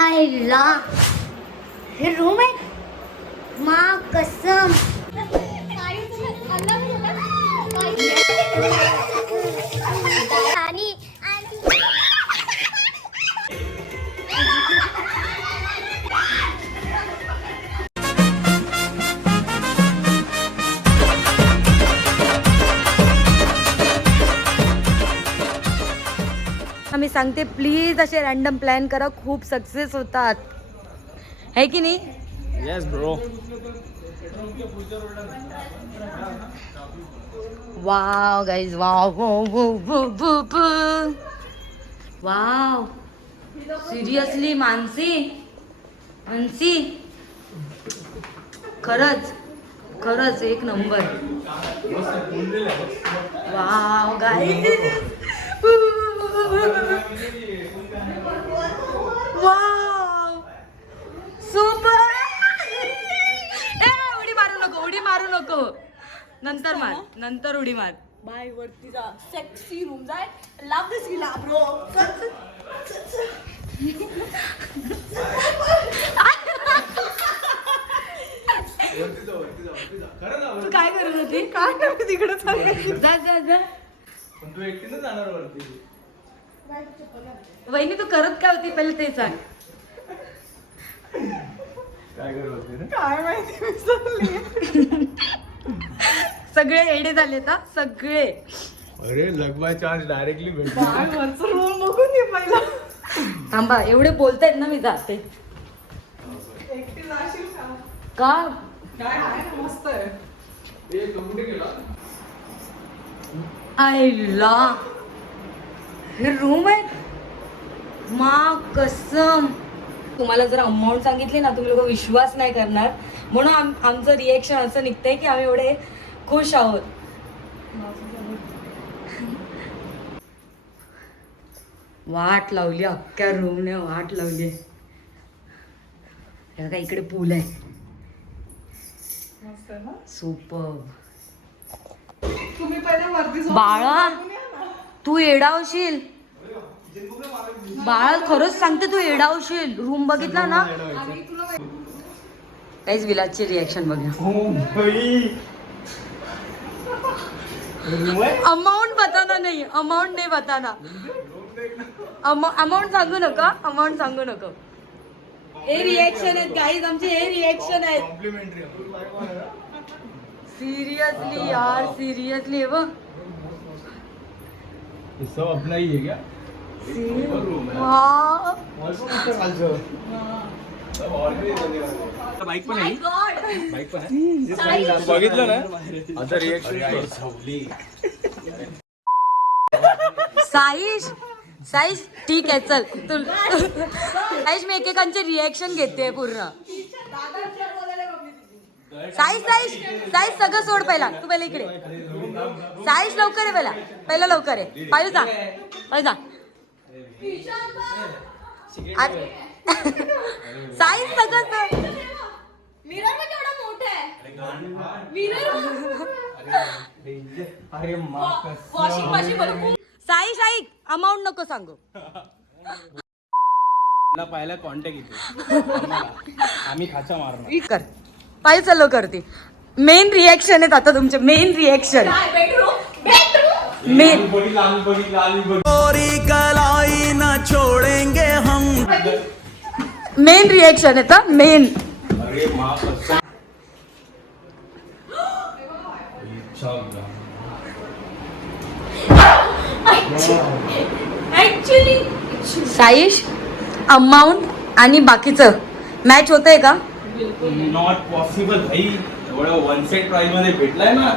आईला हे रूम आहे माँ कसम आणि मी सांगते प्लीज असे रॅन्डम प्लॅन करा, खूप सक्सेस होतात, है की नाही? Yes bro. Wow guys, wow wow, seriously Mansi खरंच खरंच एक number. Wow guys, wow super. उडी मारू नको, नंतर उडी मार. बाय वरती जा, सेक्सी रूम जाय, लव दिस विला ब्रो. तू काय करत होती? काय नाही तिकडे चालले. जा पण तू एकटीने जाणार वरती. वहिनी तू करत काय होती पहिले ते सांग. काय करत होती रे? काय माहिती विसरली. सगळे एडे झाले ना सगळे. अरे लगवा चार्ज डायरेक्टली भेटतो. बाय वरचं रूम बघून ये पहिला. थांबा, एवढे बोलतायत ना, मी जाते. एकटी जाशील का? का काय आहे ना, मस्त आहे. आईला हे रूम आहे माँ कसम. तुम्हाला जर अमाऊंट सांगितली ना, तुम्ही लोक विश्वास नाही करणार, म्हणून आमचं रिएक्शन असं निघतंय की आम्ही एवढे खुश आहोत. वाट लावली अख्ख्या रूमने, वाट लावली. का इकडे पूल आहे, मस्त आहे ना. सुपर. तुम्ही पहिले वरती जाऊन बाळा बघून या ना. तू एडावशील, बाळा खरंच सांगते तू एडावशील. रूम बघितला ना, आणि तुला काहीच विलासची रिॲक्शन बघा. हो भाई. अमाऊंट बताना नाही, अमाऊंट नाही बताना. अमाऊंट सांगू नका. हे रिॲक्शन आहेत गाईज आमचे, हे रिॲक्शन आहेत. कॉम्प्लिमेंटरी. सिरियसली यार, सिरियसली बघ. ये सब अपना ही है क्या? वा बाईक पण आहे. बाईक पण आहे. बघितलं ना आता रिएक्शन. साईश ठीक आहे चल. तू साईश मी एकेकांचे रिॲक्शन घेते पूर्ण. साईश सगळं सोड, पहिला तू पहिला इकडे. साईश लवकर आहे, पहिला लवकर आहे. पायू जा. साईश सगळं मिरर मध्ये एवढा मोठा आहे. मिरर अरे वॉशिंग मशीन भरपूर. साईश ऐक, अमाऊंट नको सांगू. पहिला कॉन्टॅक्ट येतो आम्ही खाचा मारणार. कर पायू चालू करते. मेन रिॲक्शन आहेत आता तुमचे, main reaction. Main main reaction आहे मेन. अरे माँ कसम. ऍक्च्युली साईश अमाऊंट आणि बाकीचं मॅच होतंय का? नॉट पॉसिबल भाई. एवढं वन सेट प्राइस मध्ये भेटलाय ना,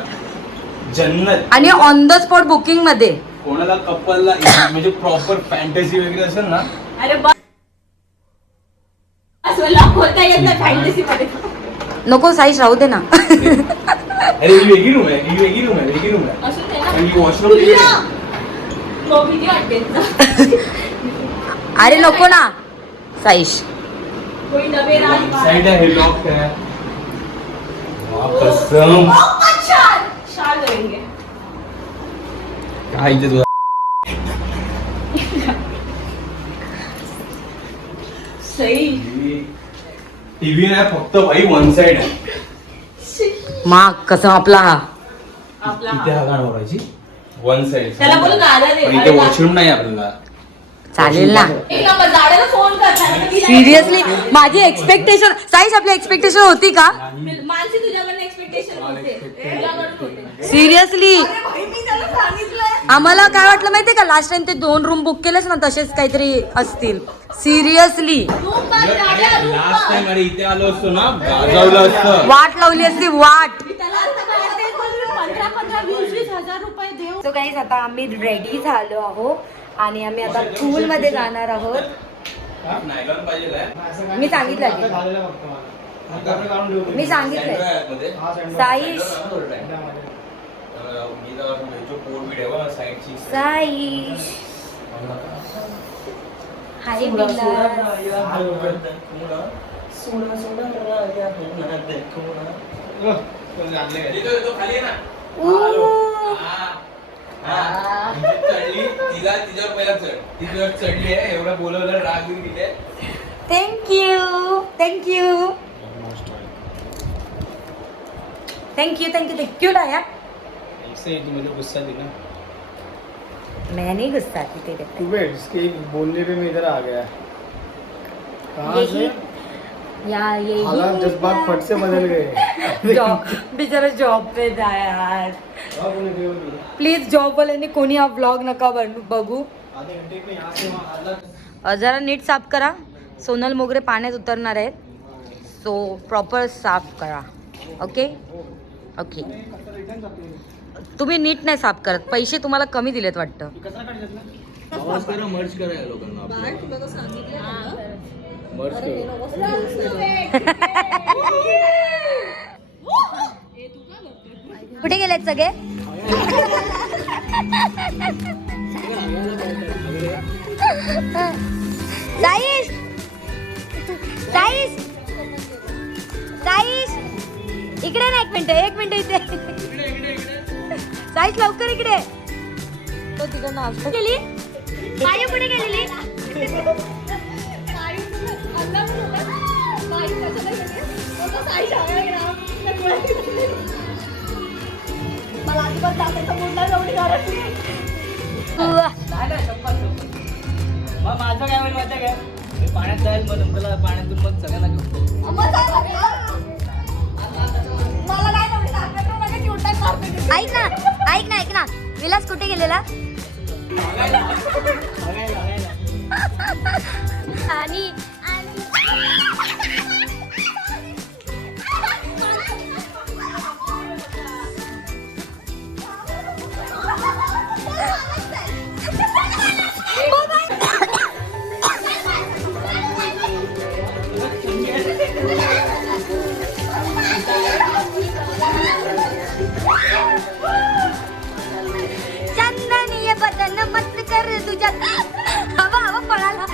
जन्नत. आणि ऑन द स्पॉट बुकिंग मध्ये कोणाला कपलला म्हणजे प्रॉपर फॅन्टसी वगैरे असेल ना. अरे बस लॉक होता येत नाही फॅन्टसी मध्ये. नको साईश राहू दे ना. अरे ही वेगळी रूम आहे, वेगळी रूम आहे. असं ते ना. आणि वॉशरूम वेगळी आहे. मग भीती वाटते. अरे नको ना साईश. कोई डबे साइड है लॉक है. कसम शार करेंगे. काय ते सही टीव्ही नाही फक्त भाई वन साइड आहे. माग कसं आपला हा आपला इथे हा गाणं वाजवायची वन साइड. त्याला बोलू गाणं दे. इथे वॉशरूम नाही आपल्याला. चालेल ना. एक नंबर झाडाला फोन कर त्याला तिला- सिरियसली माझी एक्सपेक्टेशन साईश आपली एक्सपेक्टेशन होती का मानसी तुझ्याकडनं एक्सपेक्टेशन होते तुझ्याकडून होते. सिरियसली अरे भाई मी त्याला सांगितलंय. आम्हाला काय वाटलं माहितीये का लास्ट टाइम ते 2 रूम बुक केलेच ना तसेच काहीतरी असतील सिरियसली रूम बघ झाड्या रूम लास्ट बघ. टाइम अरे इथे आलो असतो ना गाजवलं असतं. वाट लावली असती वाट. मी त्याला आता काय ते बोलले 15 20 हजार रुपये देऊ. सो गाईज आता आम्ही रेडी झालो आहोत आणि आम्ही आता पूल मध्ये जाणार आहोत. नायलॉन पाहिजे काय? मी सांगितलं आधी. मी सांगितलंय साईश साईश हाय तिच्यावर पहिला चढ. तिच्यावर चढली आहे एवढं बोलवलं राग देऊन तिथे. Thank you thank you thank you thank you thank you डाया. गुस्सा थी ना. मैं नहीं गुस्सा थी तेरे तू पे. बैठ इसके बोलने पे मैं इधर आ गया. कहाँ यही से या यही हालात जज्बात फट से बदल गए. जॉब बेचारा जॉब पे जा यार. प्लीज जॉब वाल्यांनी कोणी हा व्लॉग नका बघू. आधे घंटे में यहाँ से वहाँ हालत. जरा नीट साफ करा. सोनल मोगरे पाण्यात उतरणार आहेत सो प्रॉपर साफ करा. Okay okay. तुम्ही नीट नाही साफ करत. पैसे तुम्हाला कमी दिलेत वाटतं. आवाज करा मर्ज करा या लोकांना. मर्ज करा. कुठे गेलेत सगळे. साईश साईश साईश इकडे ना एक मिनिट इथे. साईश लवकर इकडे. तो तिकडे नाश्ता केली. मायू कुठे गेलेली. मला अजिबात जाण्याचा मूड नाही एवढी गरज नाही. मग माझं काय होईल माहिती काय मी पाण्यात जाईल मग नंतर पाण्यातून मग सगळ्यांना घेऊन मग काय लागलं? मला नाही एवढी ताकद नाही, मला चिवटाक मारते. ऐक ना विलास कुठे गेलेला. आणि चंदनीय बदन मत कर तुझ्या हवा पळाला.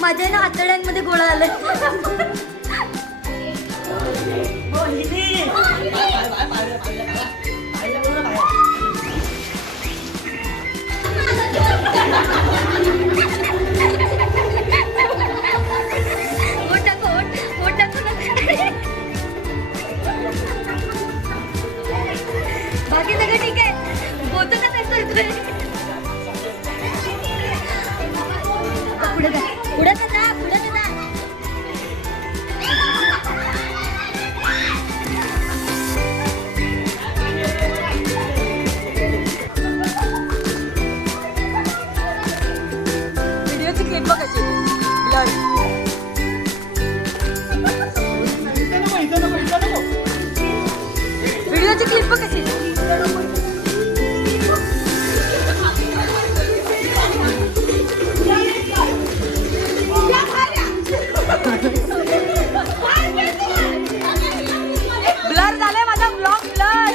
माझ्या ना आतड्यांमध्ये गोळा आलाय. बाकी सगळं ठीक आहे. बोलतो का त्याचं इथे. पुढे जा. व्हिडिओची क्लिप बघ कशी ब्लर. व्हिडिओची क्लिप बघ कशी. ब्लर झालाय माझा ब्लॉग ब्लर.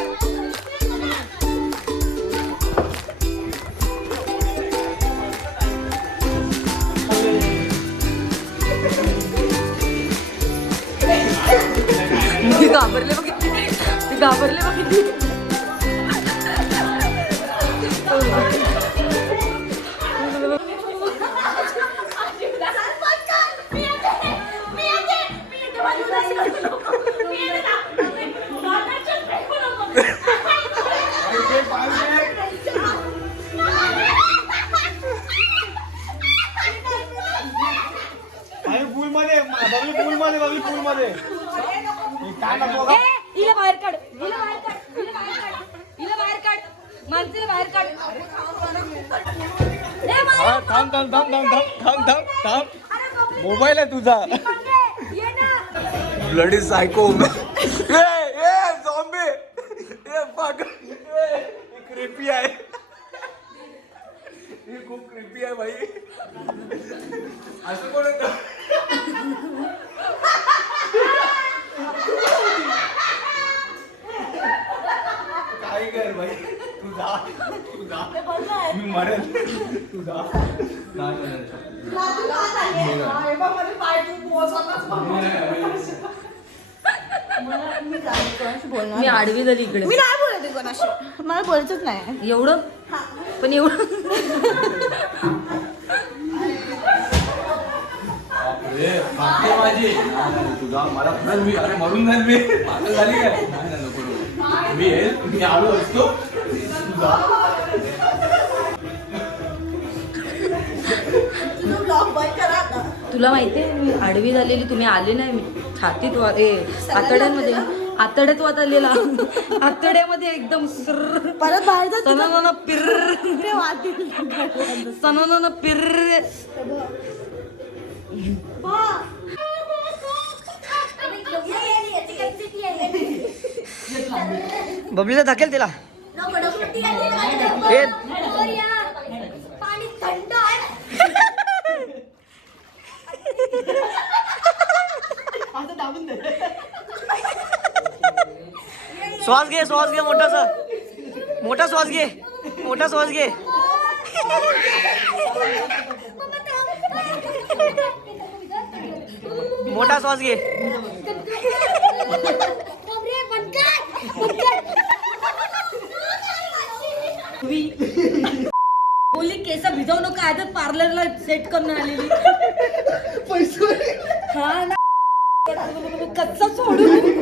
घाबरले बघ किती. ते घाबरले बघ किती. पूलमध्ये बबली पूलमध्ये काय नको ए, हिला बाहेर काढ, हिला बाहेर काढ, हिला बाहेर काढ, हिला बाहेर काढ, माणसीला बाहेर काढ. थांब मोबाईल आहे तुझा. ब्लडी सायको झॉम्बी क्रिपी आहे. ही खूप क्रिपी आहे भाई. असं कोण होतं? काय कर भाई तू जा मी मरेल. तू जा मी आडवी झाली इकडे. मी नाही बोलते कोणाशी, मला बोलायचंच नाही एवढं पण एवढं माझी तुझा मला मी अरे मरून जाईल मी पागल झाली काय. नाही नको मी येईल मी आलो असतो. तुझा तुला माहितीये मी आडवी झालेली, तुम्ही आले नाही. मी छातीत आतड्यांमध्ये आतड्यात वात आलेला. आतड्यामध्ये एकदम परत बाहेर जा. सणाना पिर सणाना पिर. बबलीला धकेल तिला. पाणी थंड आहे. श्वास घे मोठासा. मोठा श्वास घे. मोठा श्वास घे. बोली केस भिजवू नका, आता पार्लरला सेट करून आलेली. हा ना कच्चा सोडून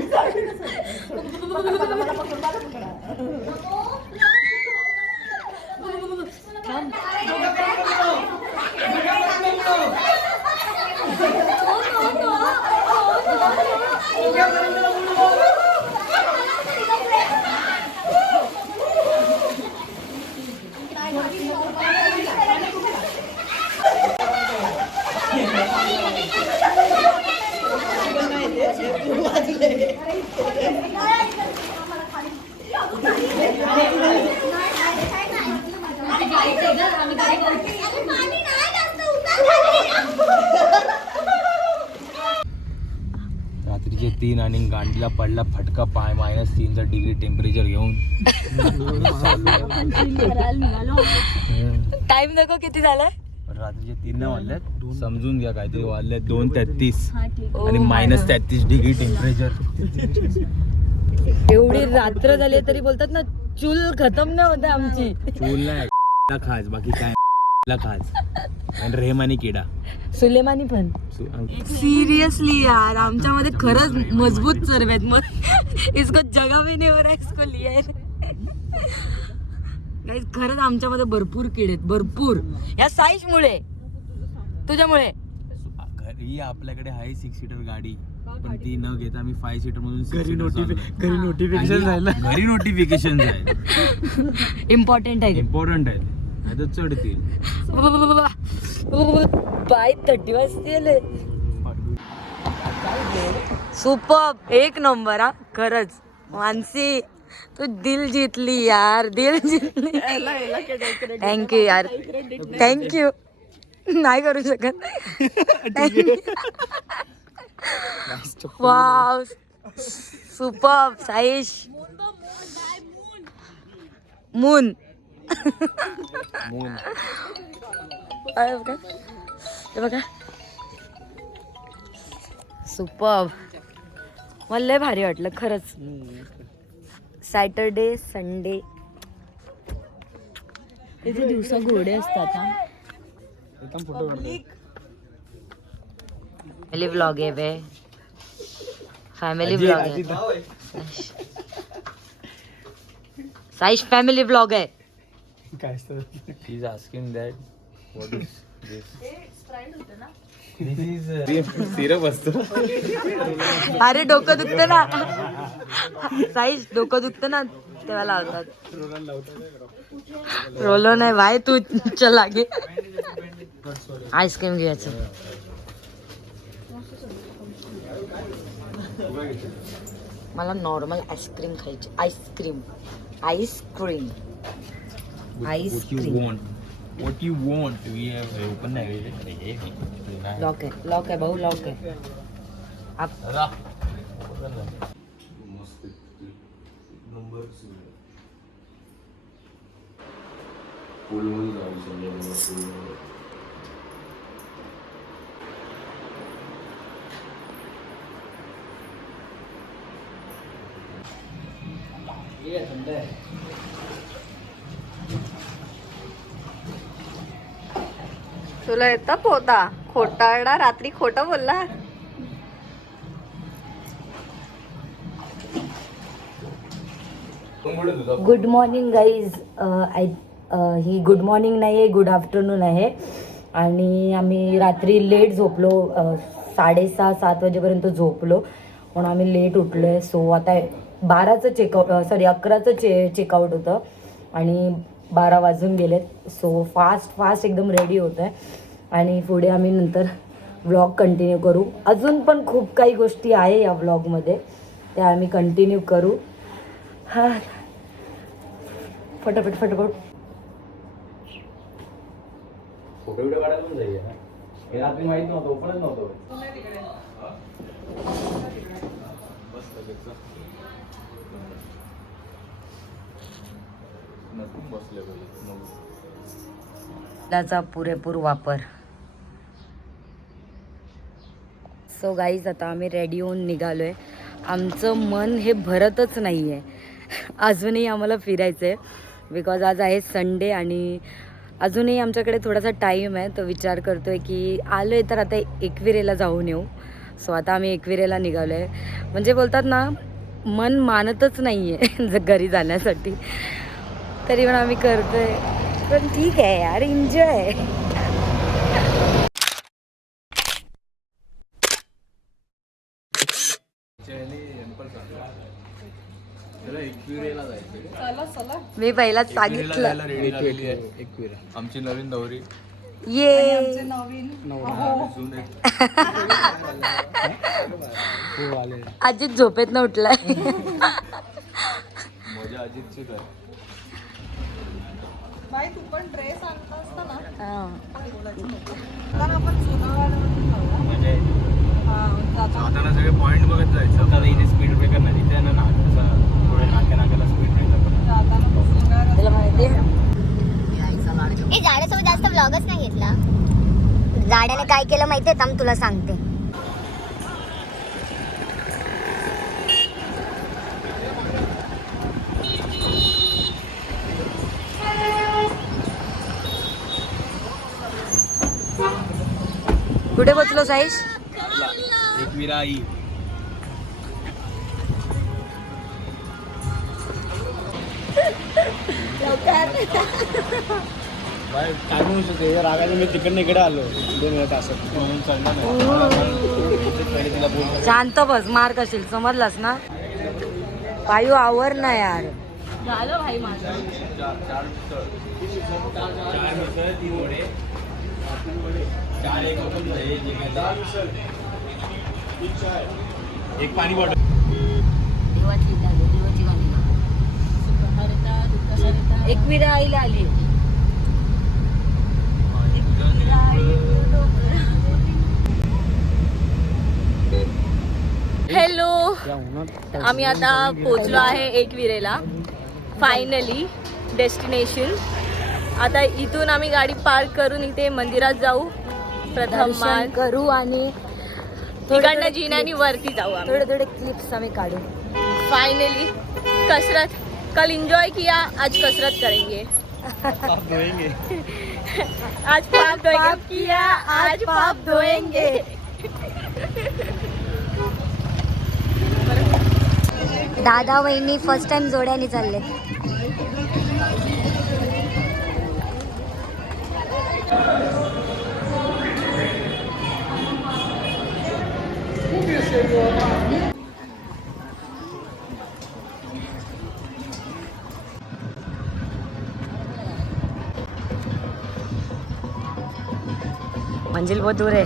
रात्रीचे 3 आणि गांडीला पडला फटका पाय -3 डिग्री टेम्परेचर घेऊन. टाइम नको किती झालाय. रात्रीचे 3 वाजल्यात, समजून घ्या काहीतरी वाजल्यात 2:33 आणि -33 डिग्री टेम्परेचर. एवढी रात्र झाली तरी बोलतात ना चूल खतम नाही होते आमची. चूल नाही खास बाकी काय खास आणि रेहमानी किडा सुलेमानी पण. सिरियसली यार आमच्यामध्ये खरंच मजबूत चरबे आहेत. मग इसको जगा भी नाही हो रहा इसको लिया है. खरंच आमच्यामध्ये भरपूर किडे आहेत, भरपूर. या साईशमुळे तुझ्यामुळे. घरी आपल्याकडे आहे 6 सीटर गाडी, पण ती न घेता आम्ही 5 सीटर मधून घरी नोटिफिकेशन जाईल. इम्पॉर्टंट आहे नाही तर चढतील. बाय 30 वाजते. सुपर एक नंबर. हा खरंच मानसी तू दिल जितली यार, दिल जितली. थँक्यू यार, थँक्यू. नाही करू शकत. Wow super Saish. मून बघा सुपर. मला लय भारी वाटलं खरंच. सॅटरडे संडे त्याचे दिवसा घोडे असतात हा. फॅमिली व्लॉग आहे बे, फॅमिली व्लॉग आहे साईश, फॅमिली व्लॉग आहे. He's asking that what is this? Syrup असतो. अरे डोकं दुखतं ना साईश, डोकं दुखतं ना तेव्हा लावतात. रोलो नाही भाई, तू चल आगे. आईस्क्रीम घ्यायचं. मला नॉर्मल आईस्क्रीम खायची. Ice cream ice cream ice cream. What you want? We have open नाही. लॉक आहे, लॉक आहे भाऊ, लॉक आहे. आप तुला येतं पोता खोटारडा, रात्री खोटं बोलला. Good morning guys. ही गुड मॉर्निंग नाही आहे, गुड आफ्टरनून आहे. आणि आम्ही रात्री लेट झोपलो, 6:30-7 वाजेपर्यंत झोपलो म्हणून आम्ही लेट उठलो आहे. सो आता 12चं चेकआउट, 11चं चेकआउट होतं आणि 12 वाजून गेलेत. सो फास्ट एकदम रेडी होतं आहे आणि पुढे आम्ही नंतर व्लॉग कंटिन्यू करू. अजून पण खूप काही गोष्टी आहे या व्लॉगमध्ये, त्या आम्ही कंटिन्यू करू. हां, फटाफट फोटो व्हिडिओ काढायला पण जाईल. हे रात्री माहित नव्हतं, ओपनच नव्हतं. त्याचा पुरेपूर वापर. सो गाईज, आता आम्ही रेडी होऊन निघालो आहे. आमचं मन हे भरतच नाही आहे. अजूनही आम्हाला फिरायचं आहे बिकॉज आज आहे संडे आणि अजूनही आमच्याकडे थोडासा टाईम आहे. तो विचार करतो आहे की आलो आहे तर आता एकविरेला जाऊन येऊ. सो आता आम्ही एकविरेला निघालो आहे. म्हणजे बोलतात ना, मन मानतच नाही आहे घरी जाण्यासाठी, तरी पण आम्ही करतो आहे. पण ठीक आहे यार, एन्जॉय. मी पहिलाच सांगितलं. आमची नवीन नवरी ये अजित झोपेत न उठलाय. मजा अजितची कर. बाई तू पण ड्रेस आणला असता ना, हा. तर आपण सोनावाड्यावरून जाऊया. मजा येते. जाता जाताना सगळे पॉइंट बघत जायचं. आता इथे स्पीड ब्रेकर नाही, तिथे ना थोडे नाक्याला स्पीड ब्रेकर. जाताना सोनावाड्यावरून तुला माहिती आहे हे जाड्यासोबत जास्त व्लॉगच नाही घेतला. जाड्याने काय केलं माहितीये, थांब तुला सांगते. कुठे पोचलो साईश? एकविरा आई. टाकून शकते रागाने मी तिकडनं इकडे आलो 2 वेळा तासात म्हणून चढला नाही. तिला बोल शांत बस, मार कशील, समजलास ना? पायू आवर ना यार. झालं भाई माझं. 4 एक पाणी बॉटल. एकविरा आईला आली. हॅलो, आम्ही आता पोचलो आहे एकविरेला. Finally destination. आता इथून आम्ही गाडी पार्क करून इथे मंदिरात जाऊ. प्रथम दर्शन करू आणि तिकडनं जिन्यानी वरती जाऊ आम्ही. थोडे थोडे क्लिप्स आम्ही काढू. फाइनली कसरत कल एंजॉय किया, आज कसरत करेंगे. आज पाप किया, आज पाप धोएंगे. दादा वहिनी फर्स्ट टाइम जोड्याने चालले. मंजिल बहुत दूर है.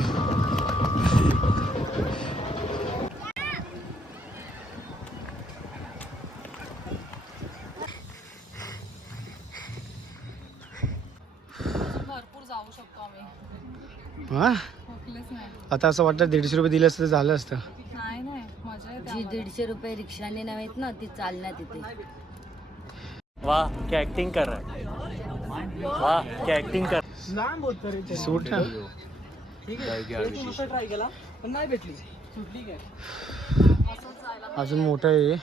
हा आता असं वाटतं 150 रुपये दिले असतं तर झालं असतं. जी 150 रुपये रिक्षाने नाहीत ना ती चालण्यात येते. वाह क्या एक्टिंग कर रहा है, वाह क्या एक्टिंग कर. सूट ना अजून मोठं आहे.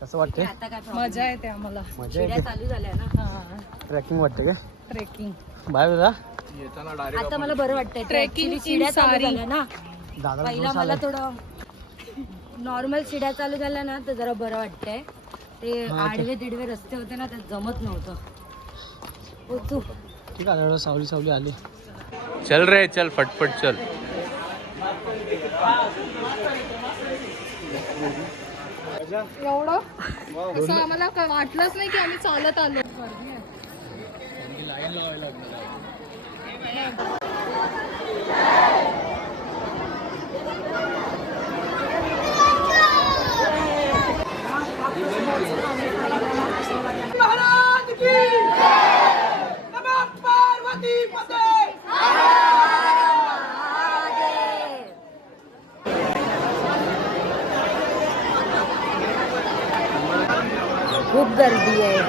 कसं वाटतंय? आता काय मजा येते आम्हाला. मजा शिड्या येते. चालू झाल्या ना. ट्रॅकिंग वाटतं काय? ट्रेकिंग बाय दादा. आता मला बरं वाटतंय. Trekking Actually in शिड्या चालू सारी. झाल्या ना. दादा पहिला मला थोडं नॉर्मल शिड्या चालू झाल्या ना तर जरा बरं वाटतंय. ते आडवे तिडवे रस्ते होते ना त्यात जमत नव्हतं. हो तू ठीक आहे. सावली सावली आली. चल रे चल फटफट चल. एवढं असं आम्हाला वाटलंच नाही की आम्ही चालत आलो. खूप गर्दी आहे.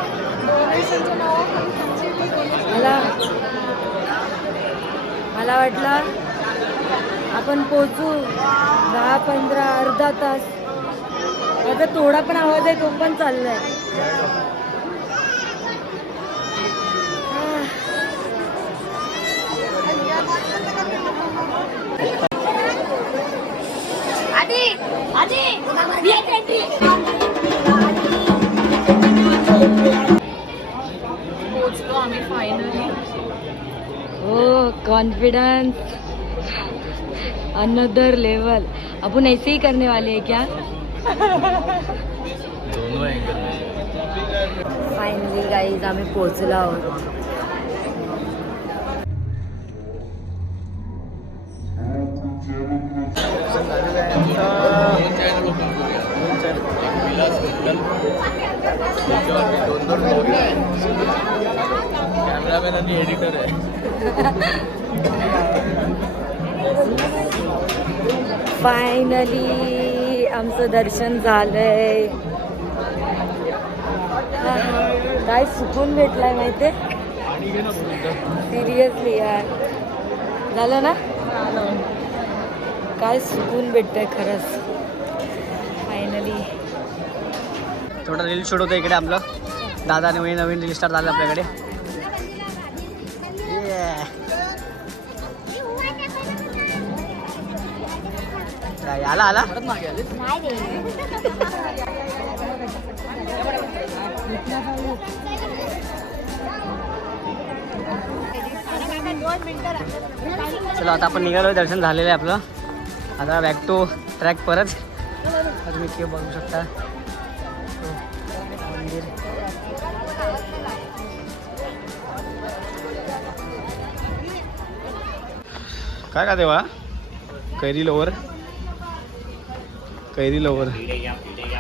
मला वाटलं आपण पोचू 10-15 अर्धा तास. आता थोडा पण आवाज आहे तो पण चाललाय. पोहोचलो आम्ही फायनली. हो कॉन्फिडेंस अनदर लेवल. अपन ऐसे ही करने वाले हैं क्या? फायनली गाईज आम्ही पोहोचलो आहोत. कॅमेरामॅन आणि एडिटर आहे. फायनली आमचं दर्शन झालंय. काय सुकून भेटलाय माहितीये. सिरियसली यार झालं ना. काय सुकून भेटतंय खरंच. फायनली थोडं रील शूट होतं इकडे आपलं. दादा नवीन रील स्टार झालं आपल्याकडे. आला आला. चला आता आपण निघालो. दर्शन झालेलं आहे आपलं. आता बॅक टू ट्रॅक परत. तुम्ही केव्ह बघू शकता मंदिर. काय का देवा. कैरी लोवर.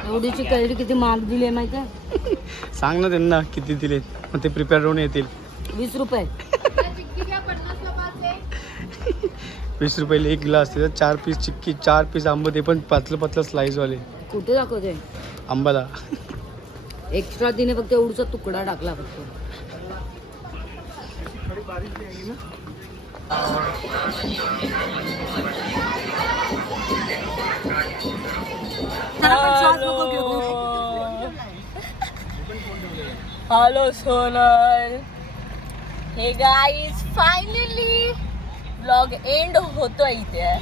एवढीची कैरी किती महाग दिली आहे माहिती आहे. सांग ना त्यांना किती दिले मग ते प्रिपेअर होऊन येतील. 20 रुपये. 20 रुपयाला एक ग्लास. त्याच्यात 4 पीस चिक्की, 4 पीस आंबा. ते पण पातलं स्लाईसवाले. कुठे दाखवते आंबाला एक्स्ट्रा तिने फक्त एवढूचा तुकडा टाकला फक्त. हॅलो सोनल. हे गाईज फायनली ब्लॉग एंड होतो इथे.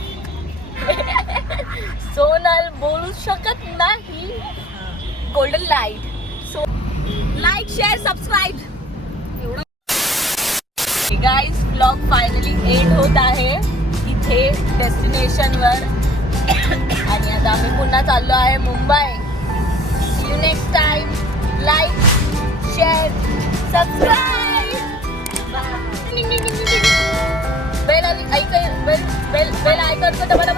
सोनल बोलू शकत नाही. Golden light. So like share subscribe. Guys blog finally end होत आहे इथे डेस्टिनेशनवर. आणि आता आम्ही पुन्हा चाललो आहे Mumbai. See you next time. Like share subscribe. Bell icon को दबाना